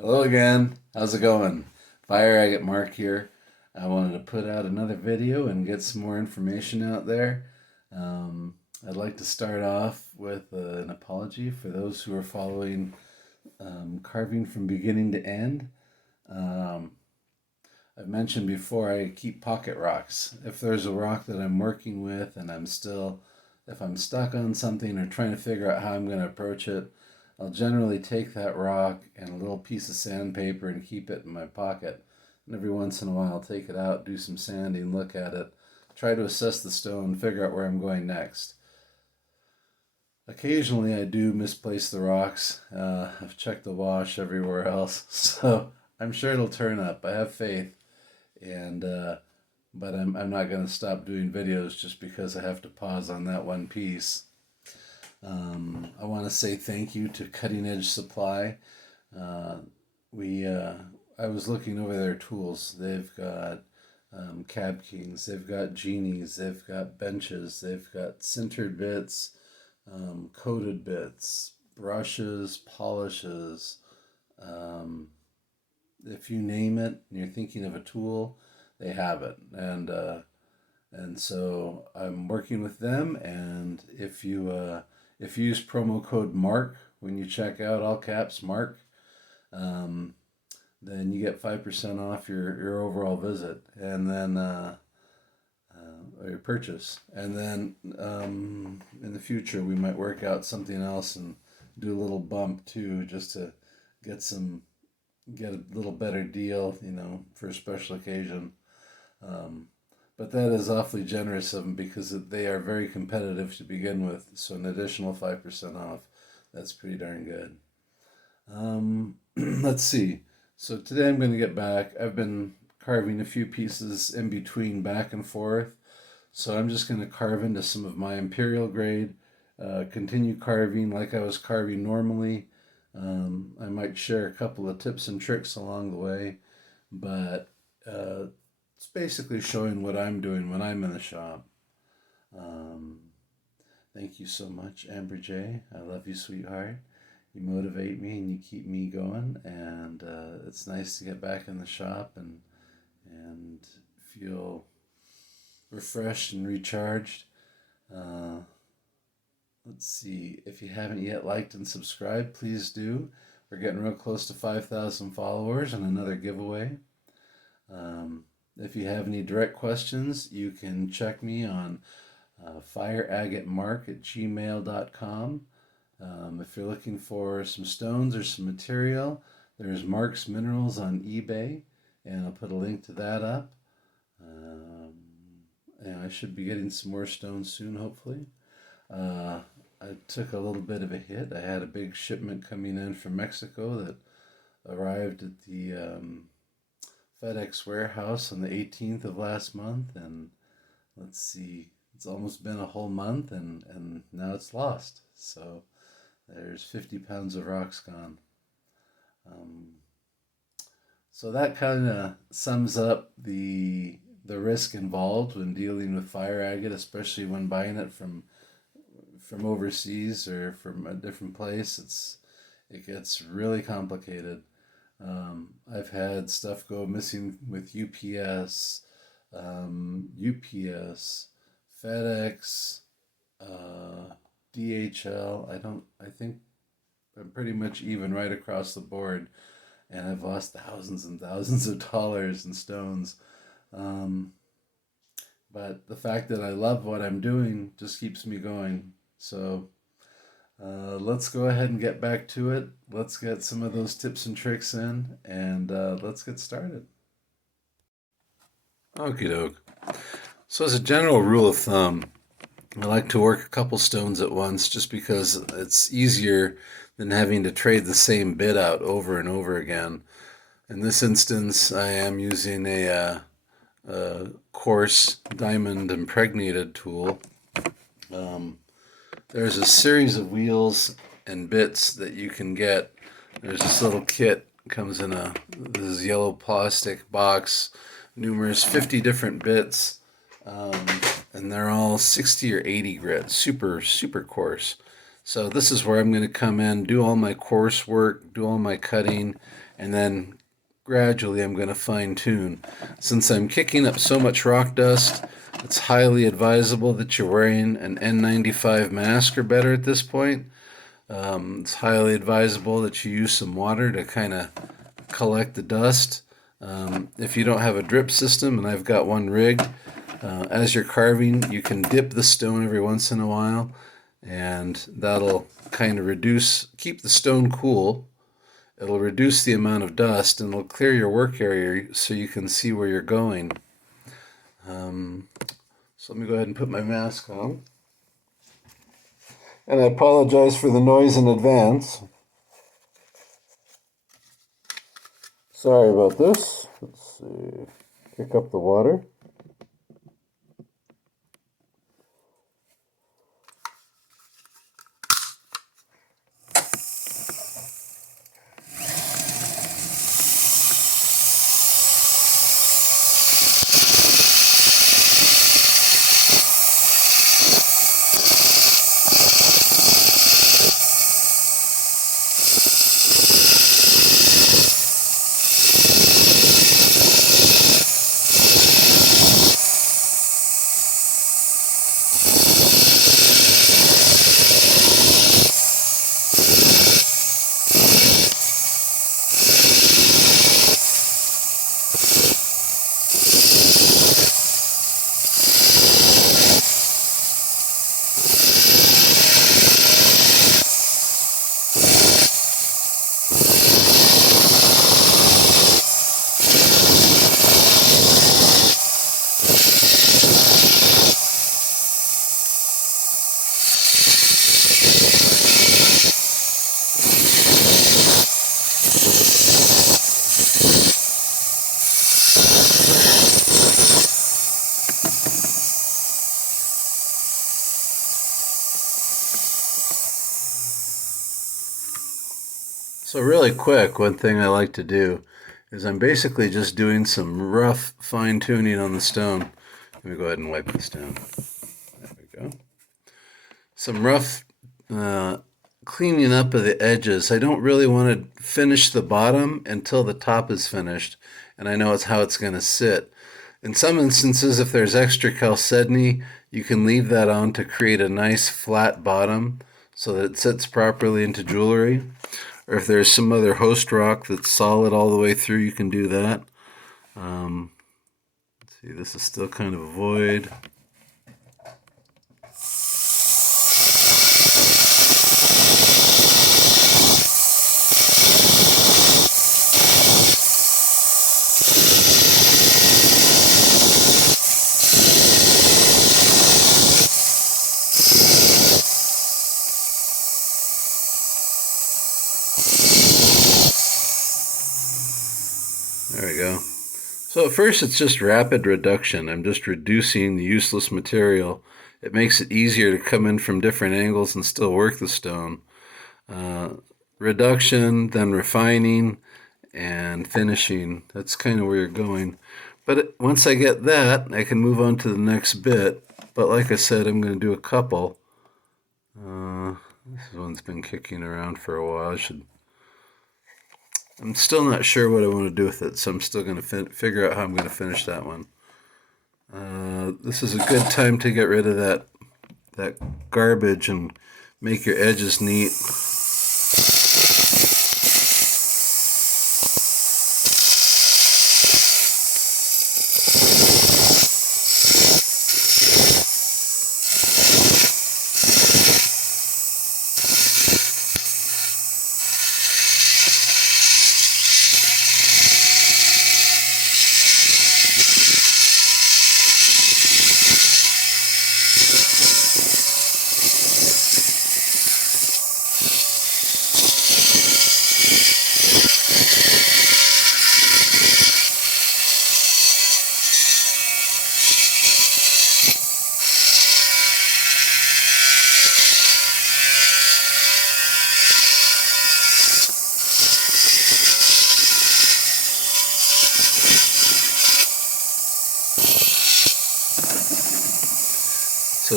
Hello again. How's it going? Fire Agate Mark here. I wanted to put out another video and get some more information out there. I'd like to start off with an apology for those who are following carving from beginning to end. Um, I've mentioned before I keep pocket rocks. If there's a rock that I'm working with and if I'm stuck on something or trying to figure out how I'm going to approach it, I'll generally take that rock and a little piece of sandpaper and keep it in my pocket. And every once in a while, I'll take it out, do some sanding, look at it, try to assess the stone, figure out where I'm going next. Occasionally, I do misplace the rocks. I've checked the wash everywhere else, so I'm sure it'll turn up. I have faith, and but I'm not going to stop doing videos just because I have to pause on that one piece. I want to say thank you to Cutting Edge Supply. Uh, I was looking over their tools. They've got cab kings, they've got genies, they've got benches, they've got sintered bits, coated bits, brushes, polishes. Um, if you name it, and you're thinking of a tool, they have it. And so I'm working with them. And if you use promo code MARK when you check out, all caps MARK, um, then you get 5% off your overall visit, and then or your purchase. And then in the future we might work out something else and do a little bump too, just to get get a little better deal, for a special occasion. Um, but that is awfully generous of them because they are very competitive to begin with. So an additional 5% off, that's pretty darn good. Let's see. So today I'm going to get back. I've been carving a few pieces in between back and forth. So I'm just going to carve into some of my Imperial grade, continue carving like I was carving normally. I might share a couple of tips and tricks along the way, but it's basically showing what I'm doing when I'm in the shop. Um, Thank you so much, Amber J. I love you, sweetheart. You motivate me and you keep me going, and it's nice to get back in the shop and feel refreshed and recharged. Uh, let's see. If you haven't yet liked and subscribed, please do. We're getting real close to 5,000 followers and another giveaway. If you have any direct questions, you can check me on fireagatemark@gmail.com. If you're looking for some stones or some material, there's marksminerals on eBay, and I'll put a link to that up. And I should be getting some more stones soon, hopefully. Uh, I took a little bit of a hit. I had a big shipment coming in from Mexico that arrived at the FedEx warehouse on the 18th of last month, and let's see, it's almost been a whole month, and now it's lost. So there's 50 pounds of rocks gone. Um, so that kind of sums up the risk involved when dealing with fire agate, especially when buying it from overseas or from a different place. It gets really complicated. I've had stuff go missing with UPS, FedEx, DHL. I think I'm pretty much even right across the board, and I've lost thousands and thousands of dollars in stones. Um, but the fact that I love what I'm doing just keeps me going. So let's go ahead and get back to it. Let's get some of those tips and tricks in, and let's get started. Okie doke. So, as a general rule of thumb, I like to work a couple stones at once just because it's easier than having to trade the same bit out over and over again. In this instance, I am using a coarse diamond impregnated tool. There's a series of wheels and bits that you can get. There's this little kit, comes in this yellow plastic box, numerous 50 different bits, and they're all 60 or 80 grit, super coarse. So this is where I'm going to come in, do all my coarse work, do all my cutting, and then gradually I'm going to fine tune. Since I'm kicking up so much rock dust, it's highly advisable that you're wearing an N95 mask or better at this point. It's highly advisable that you use some water to kind of collect the dust. If you don't have a drip system, and I've got one rigged, as you're carving, you can dip the stone every once in a while, and that'll kind of keep the stone cool. It'll reduce the amount of dust, and it'll clear your work area so you can see where you're going. So let me go ahead and put my mask on. And I apologize for the noise in advance. Sorry about this. Let's see. Pick up the water. So really quick, one thing I like to do is I'm basically just doing some rough fine tuning on the stone. Let me go ahead and wipe this down. There we go. Some rough cleaning up of the edges. I don't really want to finish the bottom until the top is finished, and I know it's how it's going to sit. In some instances, if there's extra chalcedony, you can leave that on to create a nice flat bottom so that it sits properly into jewelry. Or if there's some other host rock that's solid all the way through, you can do that. Let's see, this is still kind of a void. There we go. So at first it's just rapid reduction. I'm just reducing the useless material. It makes it easier to come in from different angles and still work the stone. Reduction, then refining, and finishing. That's kind of where you're going. But once I get that, I can move on to the next bit. But like I said, I'm going to do a couple. This one's been kicking around for a while. I'm still not sure what I want to do with it, so I'm still going to figure out how I'm going to finish that one. This is a good time to get rid of that garbage and make your edges neat.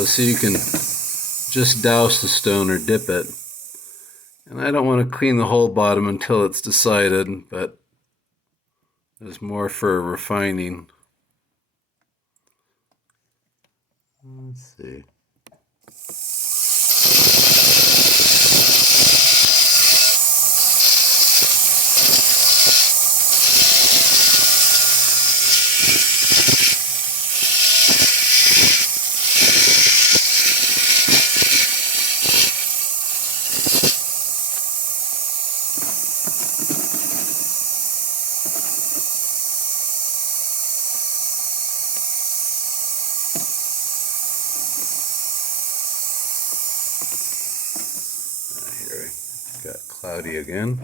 So you can just douse the stone or dip it. And I don't want to clean the whole bottom until it's decided, but there's more for refining. Let's see. Got cloudy again.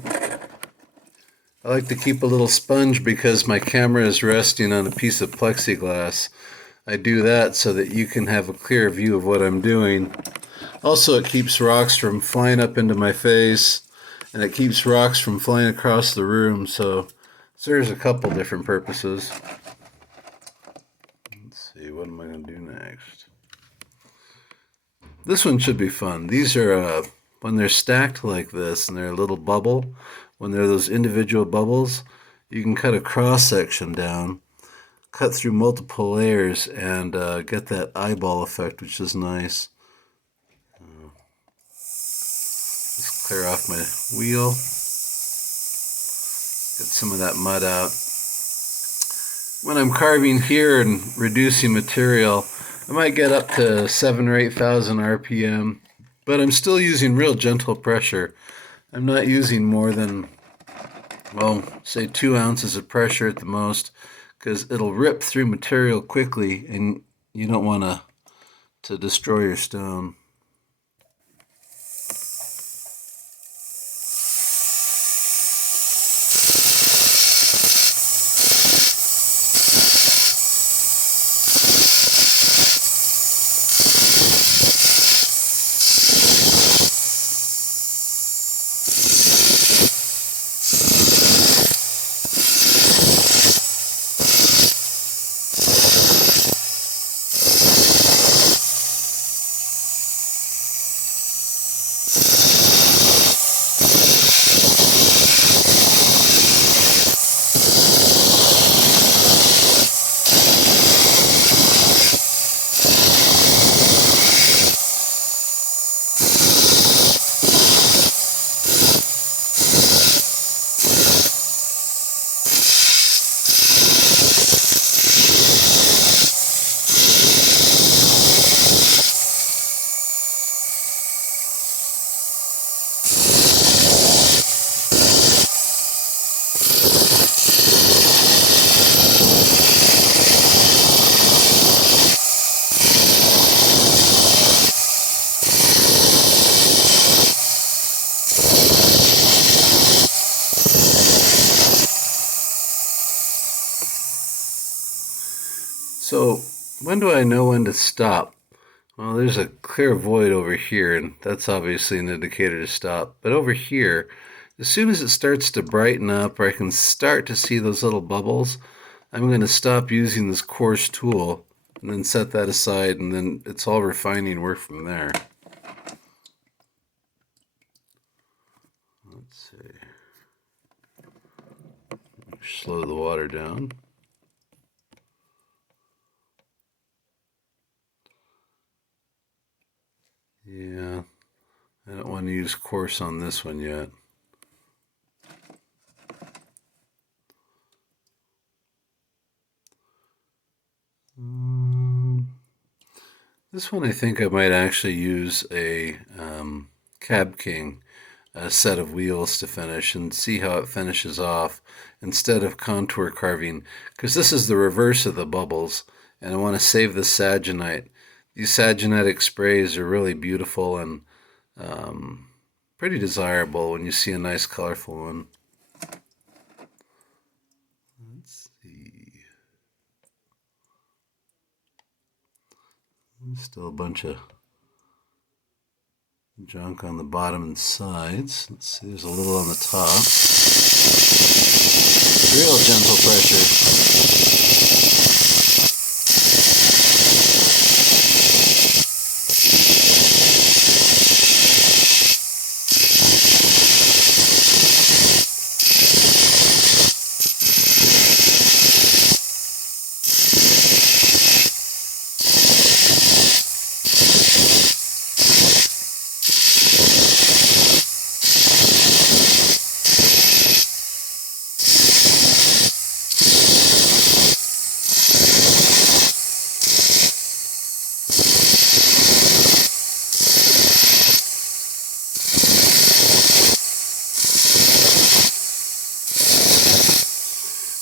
I like to keep a little sponge because my camera is resting on a piece of plexiglass. I do that so that you can have a clear view of what I'm doing. Also, it keeps rocks from flying up into my face, and it keeps rocks from flying across the room, so serves a couple different purposes. Let's see, what am I going to do next? This one should be fun. These are when they're stacked like this and they're a little bubble, when they're those individual bubbles, you can cut a cross section down, cut through multiple layers, and get that eyeball effect, which is nice. Just clear off my wheel, get some of that mud out. When I'm carving here and reducing material, I might get up to 7,000 or 8,000 RPM. But I'm still using real gentle pressure. I'm not using more than, well, say 2 ounces of pressure at the most, because it'll rip through material quickly and you don't want to destroy your stone. So when do I know when to stop? Well, there's a clear void over here, and that's obviously an indicator to stop. But over here, as soon as it starts to brighten up, or I can start to see those little bubbles, I'm going to stop using this coarse tool and then set that aside, and then it's all refining work from there. Let's see. Slow the water down. Yeah, I don't want to use coarse on this one yet. This one I think I might actually use a Cab King set of wheels to finish and see how it finishes off instead of contour carving, because this is the reverse of the bubbles, and I want to save the saginite. These saginetic sprays are really beautiful and pretty desirable when you see a nice colorful one. Let's see. Still a bunch of junk on the bottom and sides. Let's see, there's a little on the top. Real gentle pressure.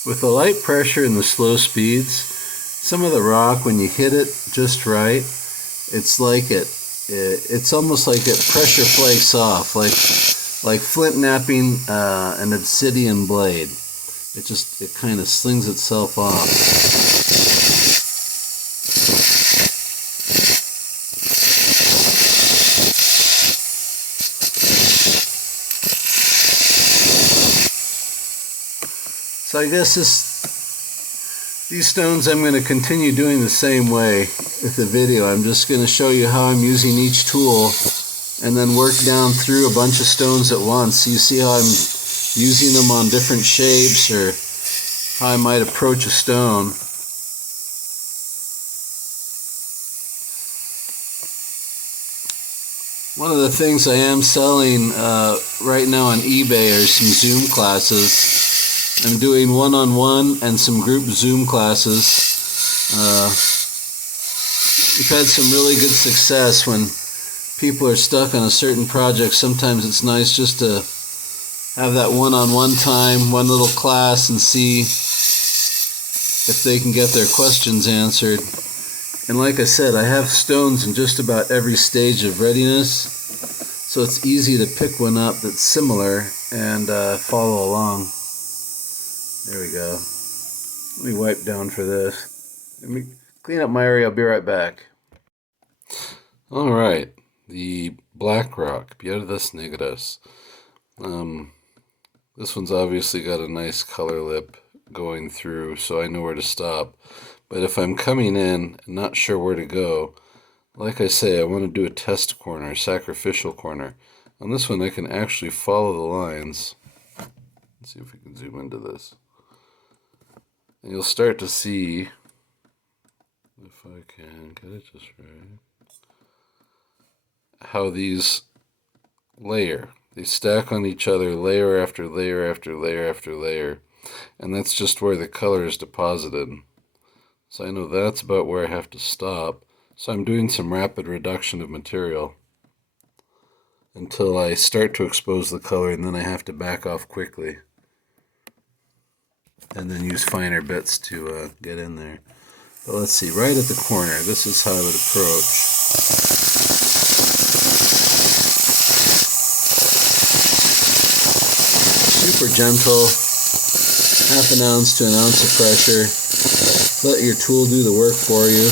With the light pressure and the slow speeds, some of the rock, when you hit it just right, it's almost like it pressure flakes off, like flint napping an obsidian blade. It kind of slings itself off. So I guess these stones I'm going to continue doing the same way with the video. I'm just going to show you how I'm using each tool and then work down through a bunch of stones at once. So you see how I'm using them on different shapes or how I might approach a stone. One of the things I am selling right now on eBay are some Zoom classes. I'm doing one-on-one and some group Zoom classes. We've had some really good success when people are stuck on a certain project. Sometimes it's nice just to have that one-on-one time, one little class, and see if they can get their questions answered. And like I said, I have stones in just about every stage of readiness, so it's easy to pick one up that's similar and follow along. There we go. Let me wipe down for this. Let me clean up my area. I'll be right back. All right, the black rock, Pierdas Negras. This one's obviously got a nice color lip going through, so I know where to stop. But if I'm coming in and not sure where to go, like I say, I want to do a test corner, sacrificial corner. On this one, I can actually follow the lines. Let's see if we can zoom into this. And you'll start to see, if I can get it just right, how these layer. They stack on each other layer after layer after layer after layer. And that's just where the color is deposited. So I know that's about where I have to stop. So I'm doing some rapid reduction of material until I start to expose the color, and then I have to back off quickly. And then use finer bits to get in there. But let's see, right at the corner, this is how I would approach. Super gentle, 1/2 ounce to 1 ounce of pressure. Let your tool do the work for you.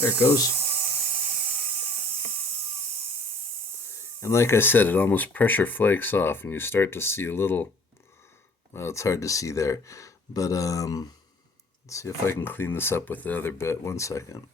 There it goes. And like I said, it almost pressure flakes off, and you start to see a little, well, it's hard to see there. But let's see if I can clean this up with the other bit. 1 second.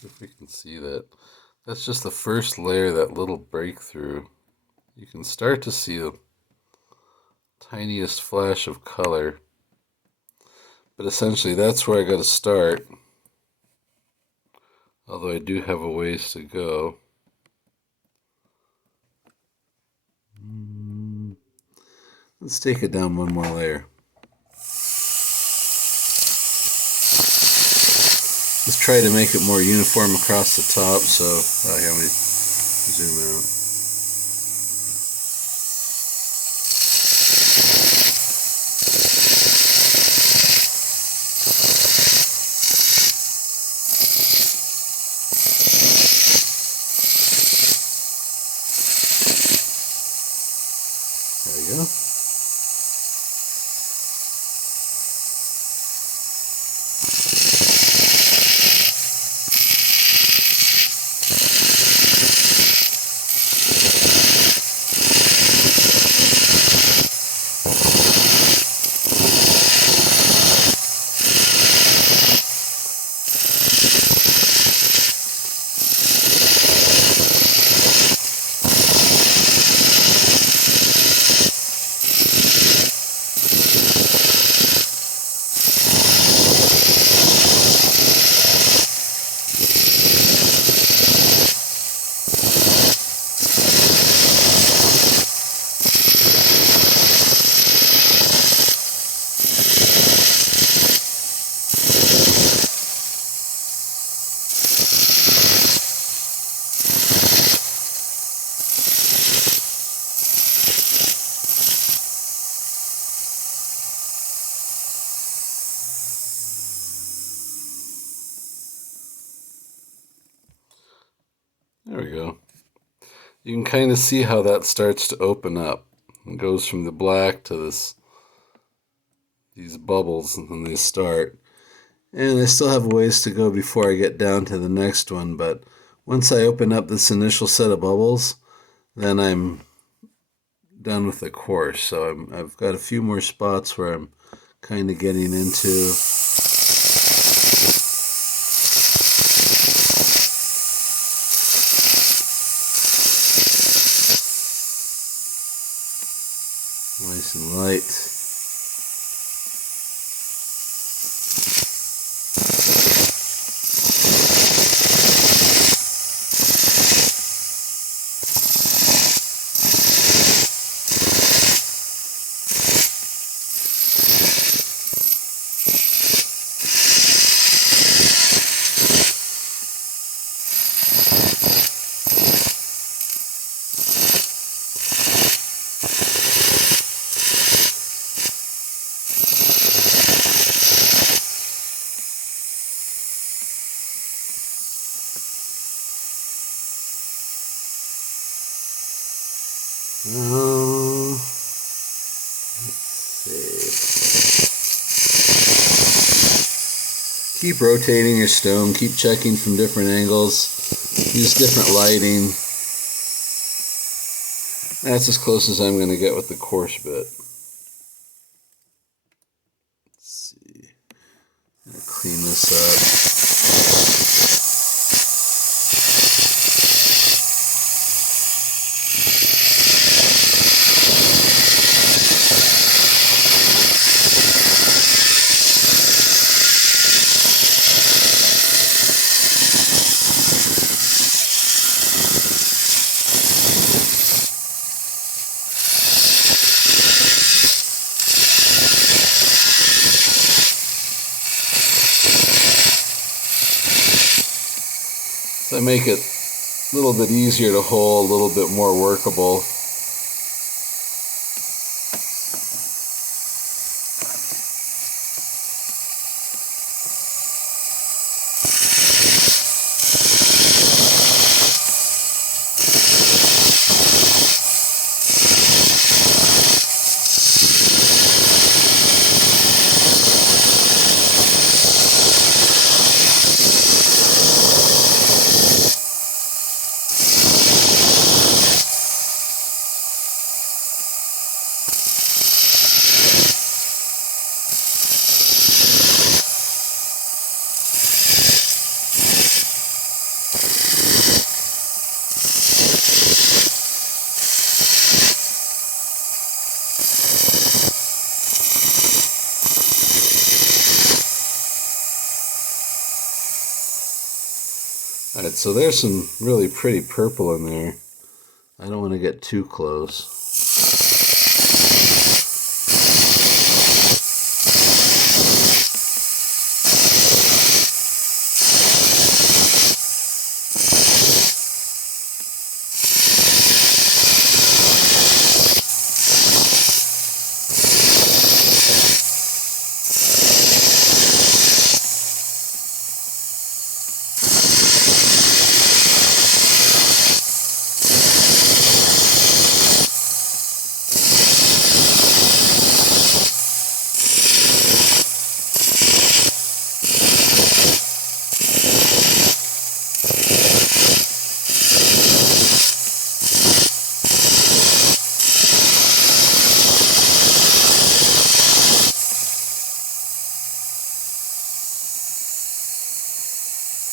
See if we can see that. That's just the first layer, that little breakthrough. You can start to see the tiniest flash of color. But essentially that's where I got to start. Although I do have a ways to go. Let's take it down one more layer. Let's try to make it more uniform across the top, so here, let me zoom out. There we go. we go. You can kind of see how that starts to open up. It goes from the black to these bubbles, and then they start. And I still have a ways to go before I get down to the next one, but once I open up this initial set of bubbles, then I'm done with the course. So I've got a few more spots where I'm kind of getting into nice and light. Keep rotating your stone, keep checking from different angles, use different lighting. That's as close as I'm going to get with the coarse bit. Let's see. I'm going to clean this up. So I make it a little bit easier to hold, a little bit more workable. Alright, so there's some really pretty purple in there. I don't want to get too close.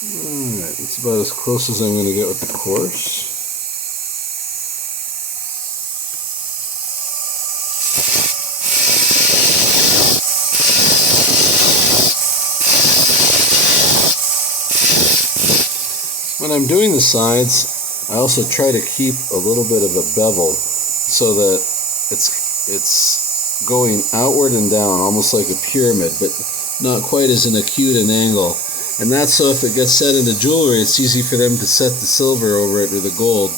Alright, it's about as close as I'm going to get with the course. When I'm doing the sides, I also try to keep a little bit of a bevel so that it's going outward and down, almost like a pyramid, but not quite as an acute an angle. And that's so if it gets set into jewelry, it's easy for them to set the silver over it or the gold.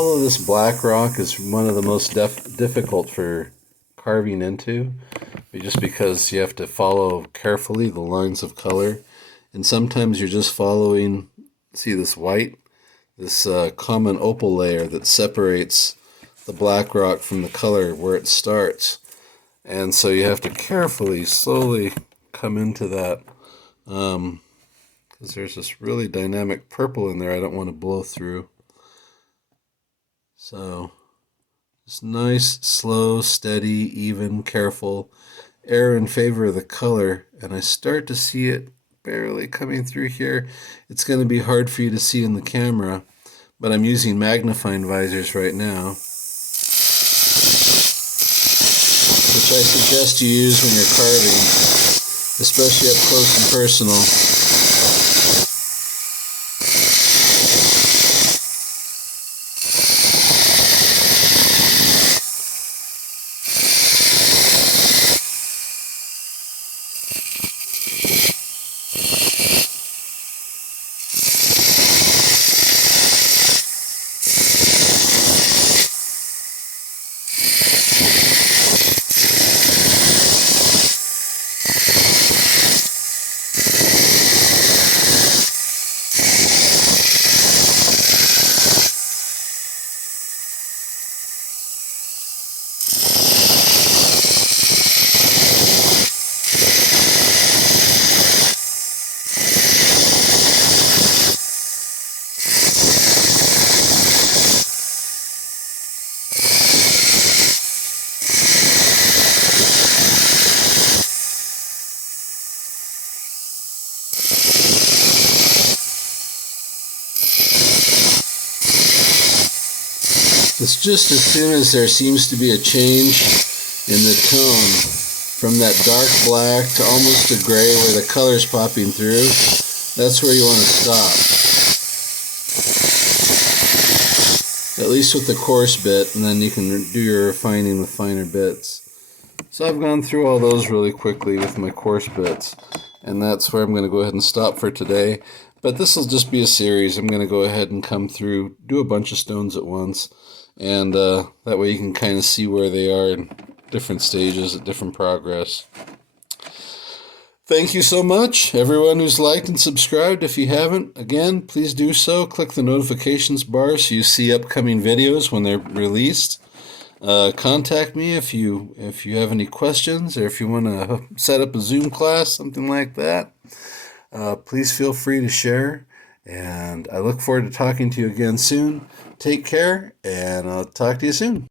although this black rock is one of the most difficult for carving into, just because you have to follow carefully the lines of color, and sometimes you're just following, see this white, this common opal layer that separates the black rock from the color where it starts, and so you have to carefully, slowly come into that, because there's this really dynamic purple in there I don't want to blow through. So just nice, slow, steady, even, careful, err in favor of the color, and I start to see it barely coming through here. It's going to be hard for you to see in the camera, but I'm using magnifying visors right now, which I suggest you use when you're carving, especially up close and personal. It's just as soon as there seems to be a change in the tone from that dark black to almost a gray where the color's popping through, that's where you want to stop. At least with the coarse bit, and then you can do your refining with finer bits. So I've gone through all those really quickly with my coarse bits, and that's where I'm going to go ahead and stop for today. But this will just be a series. I'm going to go ahead and come through, do a bunch of stones at once, and that way you can kind of see where they are in different stages at different progress. Thank you so much, everyone who's liked and subscribed. If you haven't, again, please do so. Click the notifications bar so you see upcoming videos when they're released. Contact me if you have any questions, or if you want to set up a Zoom class, something like that. Please feel free to share, and I look forward to talking to you again soon. Take care, and I'll talk to you soon.